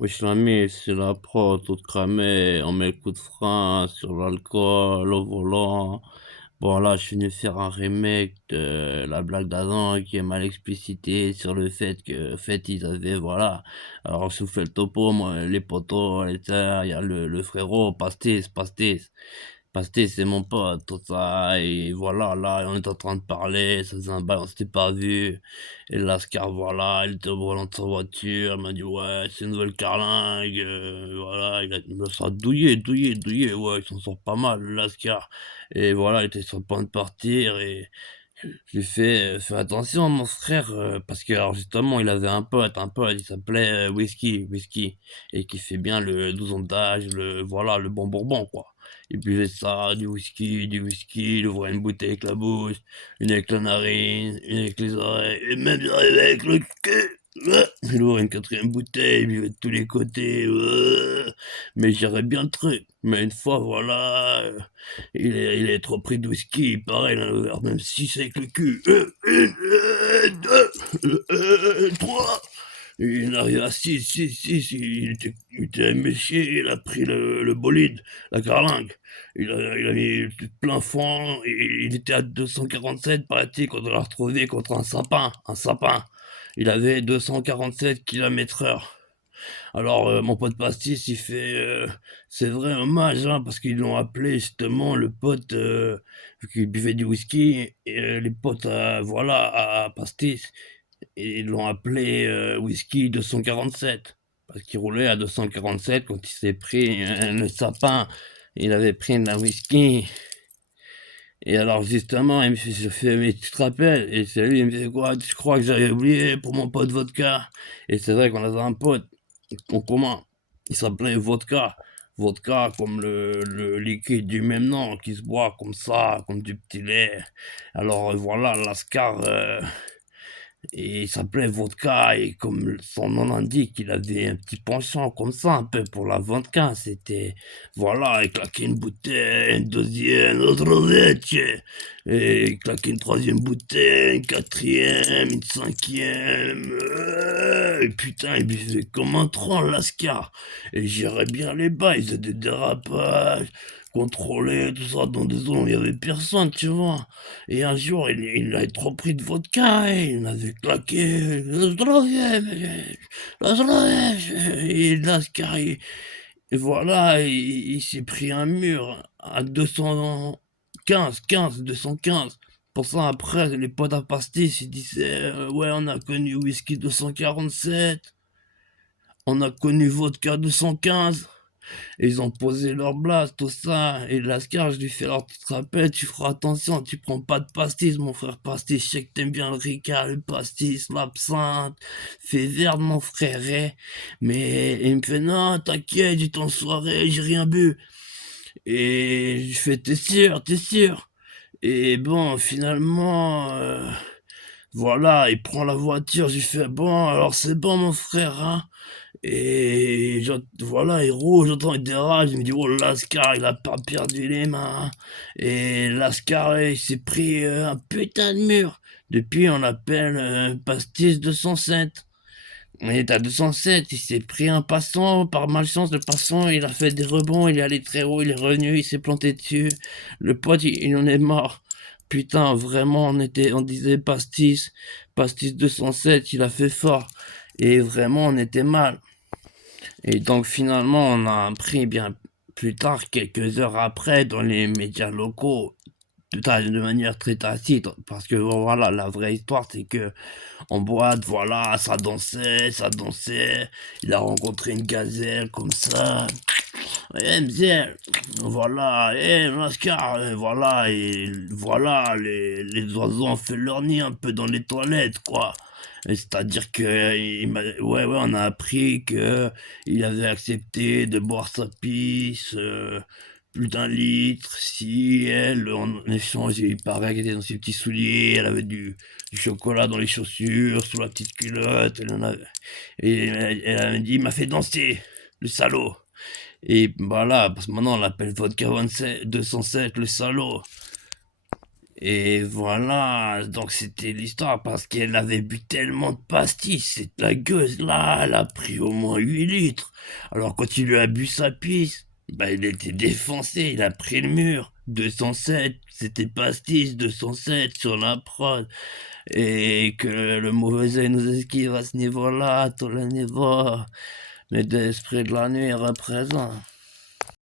Wesh l'ami, c'est la prod, toute cramée, on met le coup de frein sur l'alcool, au volant. Bon là, je suis venu faire un remake de la blague d'Adam qui est mal explicité sur le fait que, en fait, ils avaient, voilà. Alors, je vous fais le topo, moi, les potos, il y a le frérot, Pastis. Pastis, c'est mon pote, tout ça, et voilà, là, on est en train de parler, ça faisait un bail, on s'était pas vu. Et Lascar, voilà, il était au volant de sa voiture, il m'a dit ouais, c'est une nouvelle carlingue, voilà, il me sera douillé, ouais, il s'en sort pas mal, le Lascar. Et voilà, il était sur le point de partir et je lui ai fait, fais attention mon frère, parce que alors justement il avait un pote, il s'appelait, Whisky et qui fait bien le 12 ans d'âge, le voilà, le bon Bourbon quoi. Il buvait ça, du whisky, il ouvrait une bouteille avec la bouche, une avec la narine, une avec les oreilles, et même il arrivait avec le cul. Il ouvrait une quatrième bouteille, il buvait de tous les côtés. Mais j'irais bien le truc. Mais une fois, voilà, il est trop pris de whisky, pareil, il en a ouvert même 6 avec le cul. Une, deux, trois. Il arrive à 6, il était éméché, il a pris le bolide, la carlingue. Il a mis plein fond, il était à 247, paraît-il, quand on l'a retrouvé contre un sapin. Il avait 247 km/h. Alors, mon pote Pastis, il fait, c'est vrai, hommage, hein, parce qu'ils l'ont appelé justement le pote, vu qu'il buvait du whisky, et les potes, voilà, à Pastis, et ils l'ont appelé Whisky 247, parce qu'il roulait à 247 quand il s'est pris le sapin. Il avait pris de la whisky. Et alors justement, il me fait, je fais, mais tu te rappelles? Et c'est lui, il me fait quoi? Tu crois que j'avais oublié pour mon pote Vodka? Et c'est vrai qu'on avait un pote en commun. Il s'appelait Vodka. Vodka comme le liquide du même nom qui se boit comme ça, comme du petit lait. Alors voilà, Lascar, et il s'appelait Vodka, et comme son nom l'indique, il avait un petit penchant comme ça, un peu pour la vodka. C'était, voilà, il claquait une bouteille, une deuxième, autre leche, et il claquait une troisième bouteille, une quatrième, une cinquième. Et putain, il buvait comme un troll, Lascar. Et j'irais bien les bas, ils faisaient des dérapages, contrôlés, tout ça, dans des zones où il y avait personne, tu vois. Et un jour, il avait trop pris de vodka, et il avait claqué la Slovaque, et Lascar, et voilà, il s'est pris un mur à 215. Pour ça, après, les potes à pastis, ils disaient, ouais, on a connu whisky 247, on a connu vodka 215. Et ils ont posé leur blast, tout ça. Et Lascar, je lui fais, alors tu te rappelles, tu feras attention, tu prends pas de pastis, mon frère pastis. Je sais que t'aimes bien le Ricard, le pastis, l'absinthe. Fais vert, mon frère. Mais il me fait, non, t'inquiète, j'étais en soirée, j'ai rien bu. Et je fais, t'es sûr, t'es sûr. Et bon, finalement, voilà, il prend la voiture, j'ai fait, bon, alors c'est bon, mon frère, hein. Et voilà, il roule, j'entends il déraille, je me dis, oh, Lascar, il a pas perdu les mains. Et Lascar, il s'est pris un putain de mur. Depuis, on l'appelle Pastis 207. Il est à 207, il s'est pris un passant, par malchance, le passant, il a fait des rebonds, il est allé très haut, il est revenu, il s'est planté dessus. Le pote, il en est mort. Putain, vraiment, on disait Pastis 207, il a fait fort. Et vraiment, on était mal. Et donc finalement, on a appris bien plus tard, quelques heures après, dans les médias locaux, de manière très tacite, parce que voilà, la vraie histoire, c'est que en boîte, voilà, ça dansait, il a rencontré une gazelle comme ça, et MZL, voilà, et Mascar, voilà, et voilà, les oiseaux ont fait leur nid un peu dans les toilettes, quoi. C'est-à-dire que ouais, on a appris que il avait accepté de boire sa pisse, plus d'un litre, si elle, en échange, il paraît qu'elle était dans ses petits souliers, elle avait du chocolat dans les chaussures, sous la petite culotte, elle en avait, et elle avait dit, il m'a fait danser, le salaud. Et voilà, parce que maintenant on l'appelle Vodka 27, 207, le salaud. Et voilà, donc c'était l'histoire parce qu'elle avait bu tellement de pastilles, cette la gueuse là, elle a pris au moins 8 litres. Alors quand il lui a bu sa pisse, bah il était défoncé, il a pris le mur. 207, c'était pastis 207 sur la prod. Et que le mauvais œil nous esquive à ce niveau-là, tout le niveau. Mais l'esprit de la nuit est représent.